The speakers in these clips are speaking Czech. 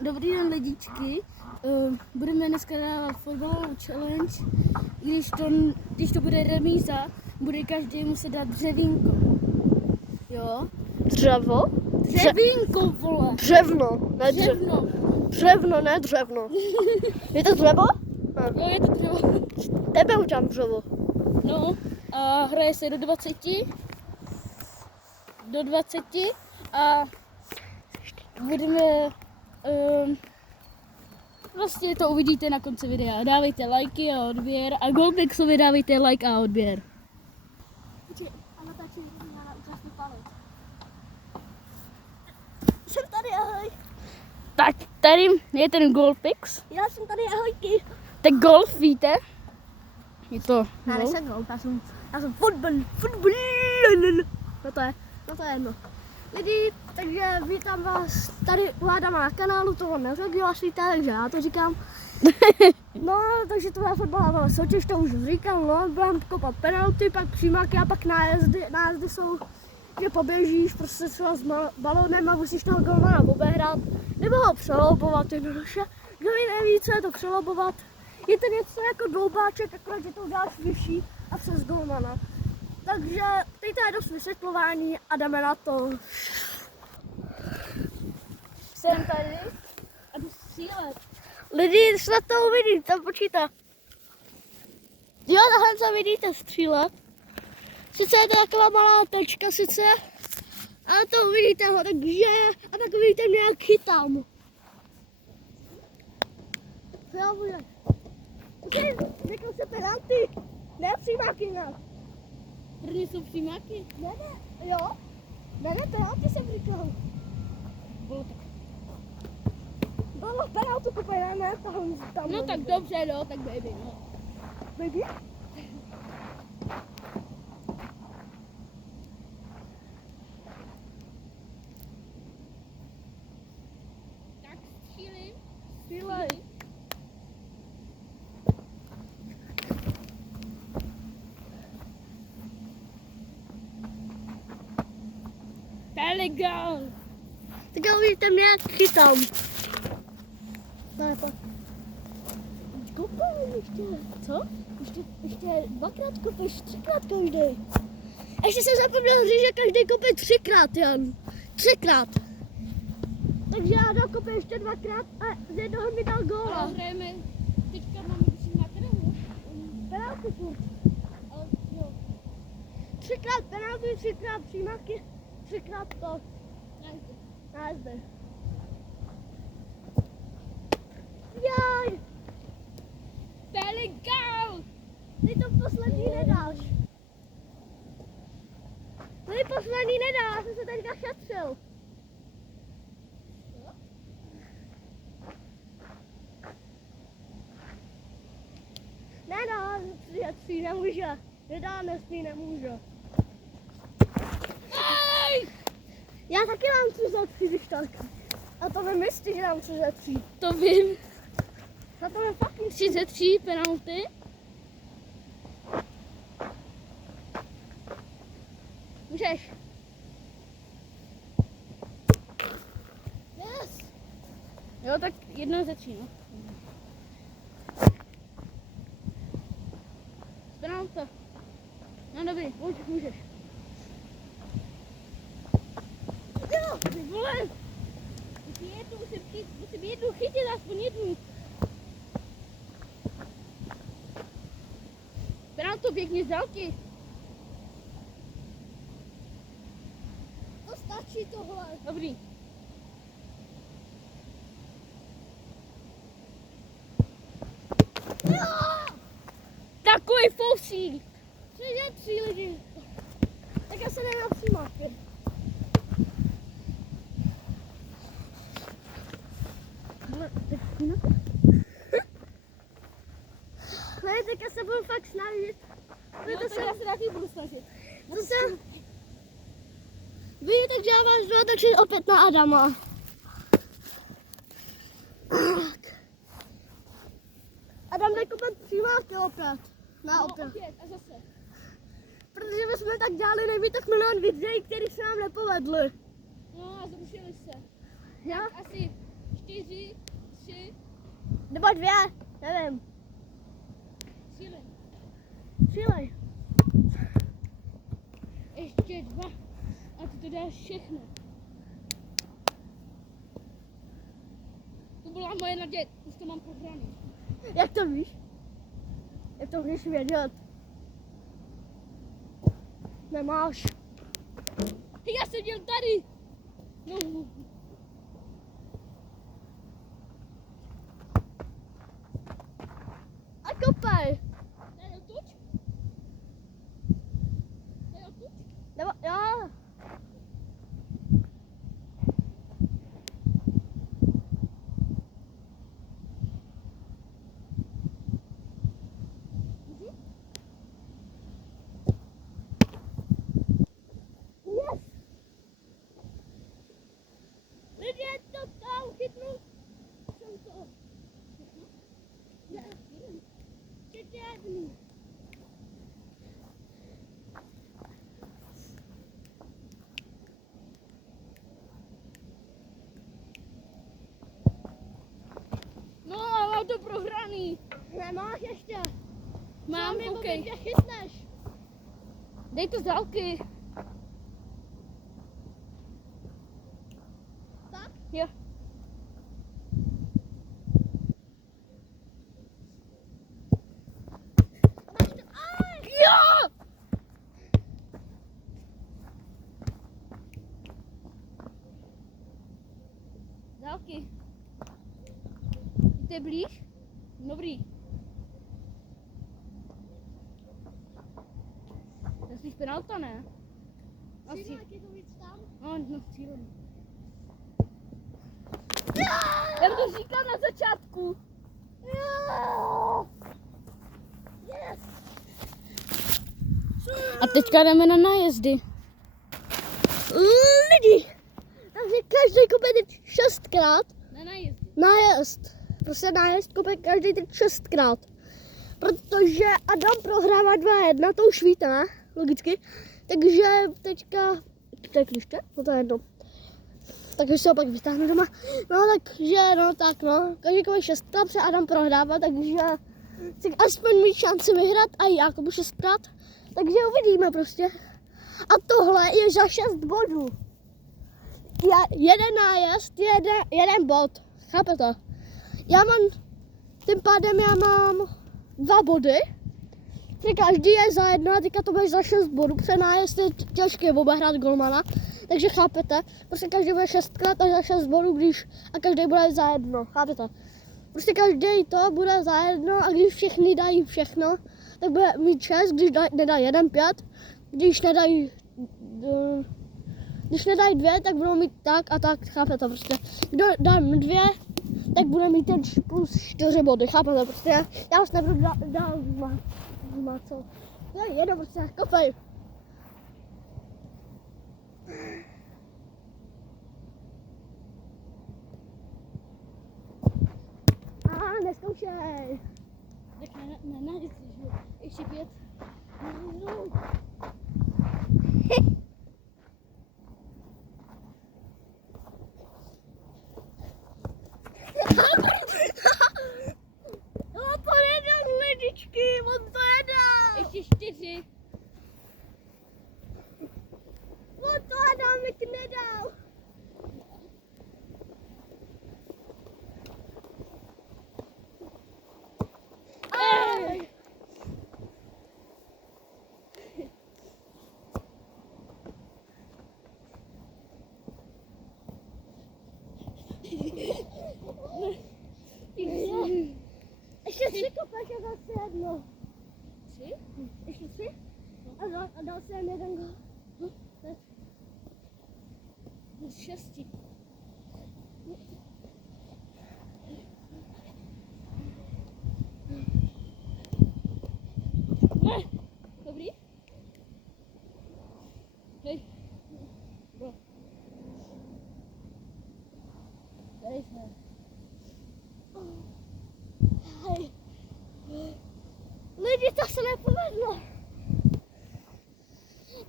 Dobrý den, lidičky. Budeme dneska dávat fotbalovou challenge. Když to bude remíza, bude každý muset dát dřevínko. Jo? Dřevo? Dřevínko, vole. Dřevno, ne Dřevno. Dřevno, ne dřevno. Je to dřevo? Jo, je to dřevo. Tebe udělám dřevo. No, a hraje se do 20. A budeme... Vlastně to uvidíte na konci videa. Dávejte lajky a odběr a Goldpixovi dávejte like a odběr. A natáčím na účastný palec. Jsem tady, ahoj. Tak tady je ten Goldpix. Já jsem tady, ahojky. Tak golf, víte? Je to Já golf. nejsem golf, já jsem fotbal. No to je jedno. Lidi, takže vítám vás tady u Adama na kanálu, toho neřekl, takže já to říkám. No, takže to je fotbalová soutěž, to už říkám, no, budeme kopat penalty, pak přímáky a pak nájezdy jsou, že poběžíš prostě třeba s balónem a musíš toho golmana obehrát, nebo ho přelobovat jednoduše. Kdo mi neví, co je to přelobovat, je to něco jako dloubáček, akorát, že to uděláš vyšší a přes golmana. Takže teď to je dost vysvětlování a jdeme na to. Jsem tady a jdu střílet. Lidi, snad to uvidí, tam počítá. Jo, tahle se vidíte střílet. Sice je to taková malá tečka sice, ale to uvidíte ho, takže, a tak uvidíte mě, jak chytám. Jo, bude. Řekl se penalty, ne přímáky, ne. První jsou přímáky. Ne, jo. Ne, penalty jsem říkal. Bylo penaltu kupené, ne, tam. No tak dobře, no, tak baby, no. Baby? Tak střílím. Střílej. Telegram. Tak uvidíte mě, jak chytám. Ne, pak. Kopám ještě. Co? Ještě dvakrát kopeš, třikrát každý. Ještě jsem zapomněl říct, že každý kope třikrát, Jan. Třikrát. Takže já dal kope ještě dvakrát a z jednoho mi dal góla. Ale hrajeme, teďka máme přímáky nebo? Penalty furt. Ale jo, Třikrát penalty, třikrát přímáky, třikrát to. najde. Nazdar. Jaj! Telegram. Ty to poslední nedáš. Ty poslední nedáš, já jsem se teďka šetřil. Nedá, tři nemůže. Nedá, nesmí, nemůže. Ej! Já taky mám 3 za 3, když tak. A to vy myslíte, že mám 3 za 3. To vím. A to je fucking 3 ze 3 penalty. Můžeš. Yes. Jo, tak 1 ze 3, no. Penalta. No dobrý, můžeš. Jo, Ty vole. Musím jednu chytit, aspoň jednu. Penaltu pěkně z dálky. to stačí tohle. Dobrý. Jo! Takový fousík. 3 za 3 lidi. Tak já se jdem na přímáky. Ne, tak já se budu fakt snažit. No, tak já se taky budu snažit. To jsem... Vy, takže já vás jdu otočit opět na Adama. Adam jde kopat přímáky opět. No, opět a zase. Protože my jsme tak dělali nejvíc tak milion videí, které se nám nepovedly. No a zrušili se. Já? Asi 4, 3, Nebo 2, nevím. cíle. Cílej. Ještě 2. A ty to dáš všechno. To byla moje naděje, už to mám prohraný. Jak to víš? Jak to můžeš vědět? Nemáš. Já jsem děl tady. No. A kopej. Tady odtuď? Tady odtuď? Nebo, jo. Yes. Lidé, to tam chytnu. Jsem to. Četědný. No, mám to prohraný. Nemáš ještě. Mám, Sami OK. tě chytneš. Dej to z dálky. Tak? Jo. Máš to. Aj! Jo! Dálky. Jste blíž? Dobrý. To je spíš penalta, ne? Asi. Cílej, jak je to víc tam? No, cílem. Já to říkám na začátku. Jo! Yes! A teďka jdeme na nájezdy. Lidi! Takže každý kope teď 6krát Na nájezdy. nájezd. Prostě nájezd kope každý teď 6krát. Protože Adam prohrává 2-1, to už víte, ne? Logicky. Takže teďka... To je kliště? No to je jedno. Takže se ho pak vytáhnu doma. No takže, no tak no. Každý kope 6krát se Adam prohrává, takže chci aspoň mít šanci vyhrát a já kopu 6krát. Takže uvidíme prostě. A tohle je za 6 bodů. Jeden nájezd, jeden bod. Chápete? Tím pádem já mám 2 body. Že každý je za jedno a teďka to bude za 6 bodů. Protože nájezd je těžké obehrát golmana. Takže chápete? Prostě každý bude 6krát a za 6 bodů, a každý bude za jedno. Chápete? Prostě každý to bude za jedno a když všichni dají všechno, tak bude mít 6, když nedají 1, 5. Když nedají 2, tak budou mít tak a tak, chápete prostě. Kdo dá 2, tak bude mít ten plus 4 body, chápete prostě. Já vás nebudu dál co. To je jedno prostě, kopej. Neskoušej. Tak na nájezdy, že jo. Ještě 5. On to jedal, lidičky, on to jedal. Ještě 4. On to Adámek nedal. Ej! Ještě 3 kopeš a zase jedno. 3? Ještě 3? A dal jsem jeden gol. Z 6. Ne, dobrý? Hej. Bro. Tady jsme. Hej. Lidi, to se nepovedlo.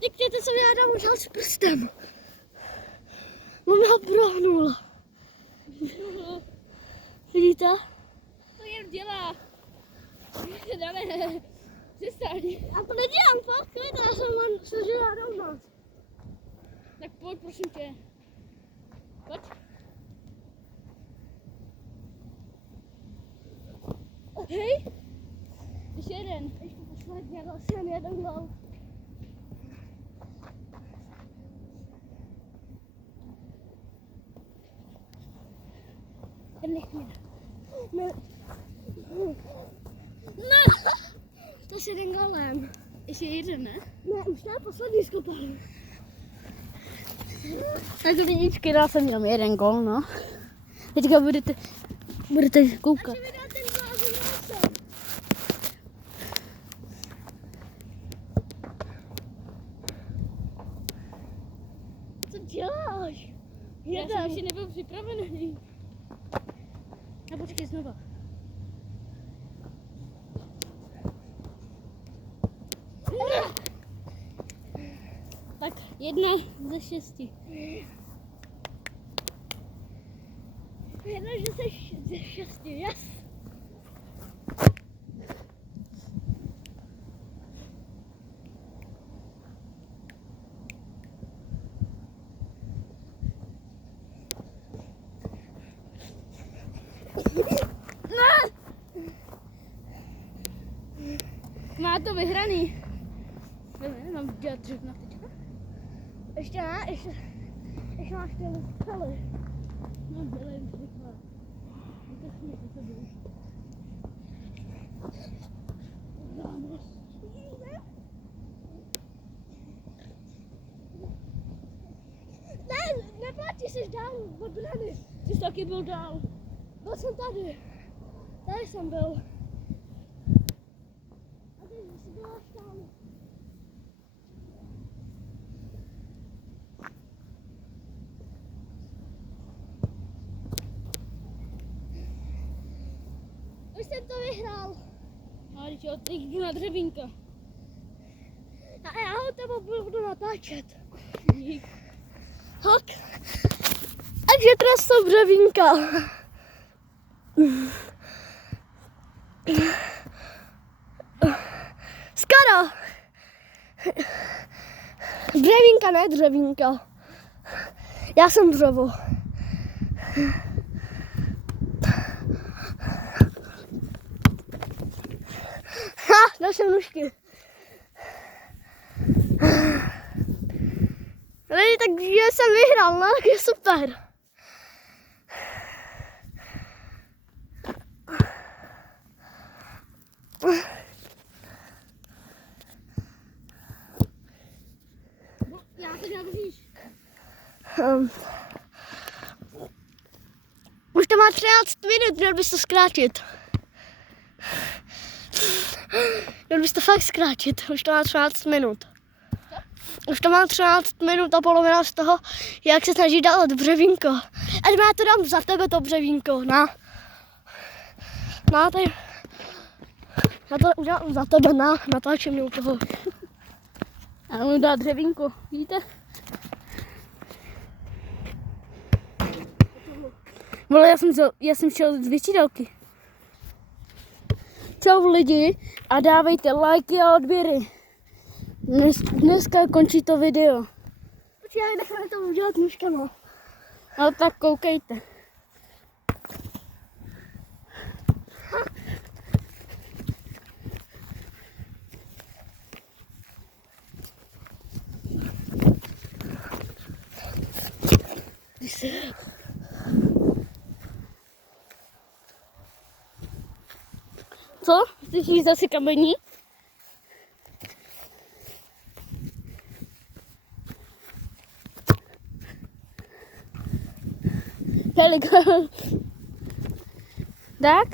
Diktěte, co mě Adam udělal s prstem. On ho prohnul. No. Vidíte? To jen dělá. Dáme. Přestaň. Já to nedělám, fakt, já jsem jen složila rovnout. Tak pojď, prosím tě. Pojď. Hej. Ještě jeden. Ještě posledně, vlastně jeden gol. Nech mě. Ne. To s jeden golem. Ještě jeden, ne? Ne, už ne, poslední skopali. Tak lidičky, dal jsem jenom jeden gol, no. Teďka budete koukat. Takže vydal ten blázon zase. Co děláš? Já jsem ještě nebyl připravený. A počkej znova. Tak 1 ze 6. Jedna, že jsi ze 6, yes. Má to vyhraný. Mám dělat dřevna teďka. Ještě ne, ještě máš ty střely. No, dělej už rychle. Vytačně to se běž. Ne, neplatí, jsi dál od brany. Ty jsi taky byl dál. Byl jsem tady. Tady jsem byl. A ty jsi byla až tam. Už jsem to vyhrál. A teď jo, teď jdu na dřevínka. A já ho tebou budu natáčet. Dík. Tak. Takže teda jsou dřevínka. Skoro. Dřevínka, ne dřevínka. Já jsem dřevo. Ha, dal jsem nůžky. Takže jsem vyhrál, no, tak je super. Já teď nabříš. Už to má 13 minut, měl bys to zkrátit. Měl bys to fakt zkrátit, už to má 13 minut. Už to má 13 minut a polovina z toho, jak se snaží dát břevínko. Ať já to dám za tebe to břevínko, na. Na, tady. Já to udělám za tebe, na, natáčím mě u toho. A mu dá dřevínko, vidíte? Vole, já jsem šel z většidalky. Čau lidi a dávejte lajky a odběry. Dneska končí to video. Počkej, necháme to udělat nůžkama. No tak koukejte. Co? Chceš zase kamení? Pelikan. Tak?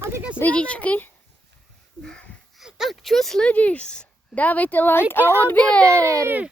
A teďka si Lidičky, tak čus lidi. dávejte like a odběr.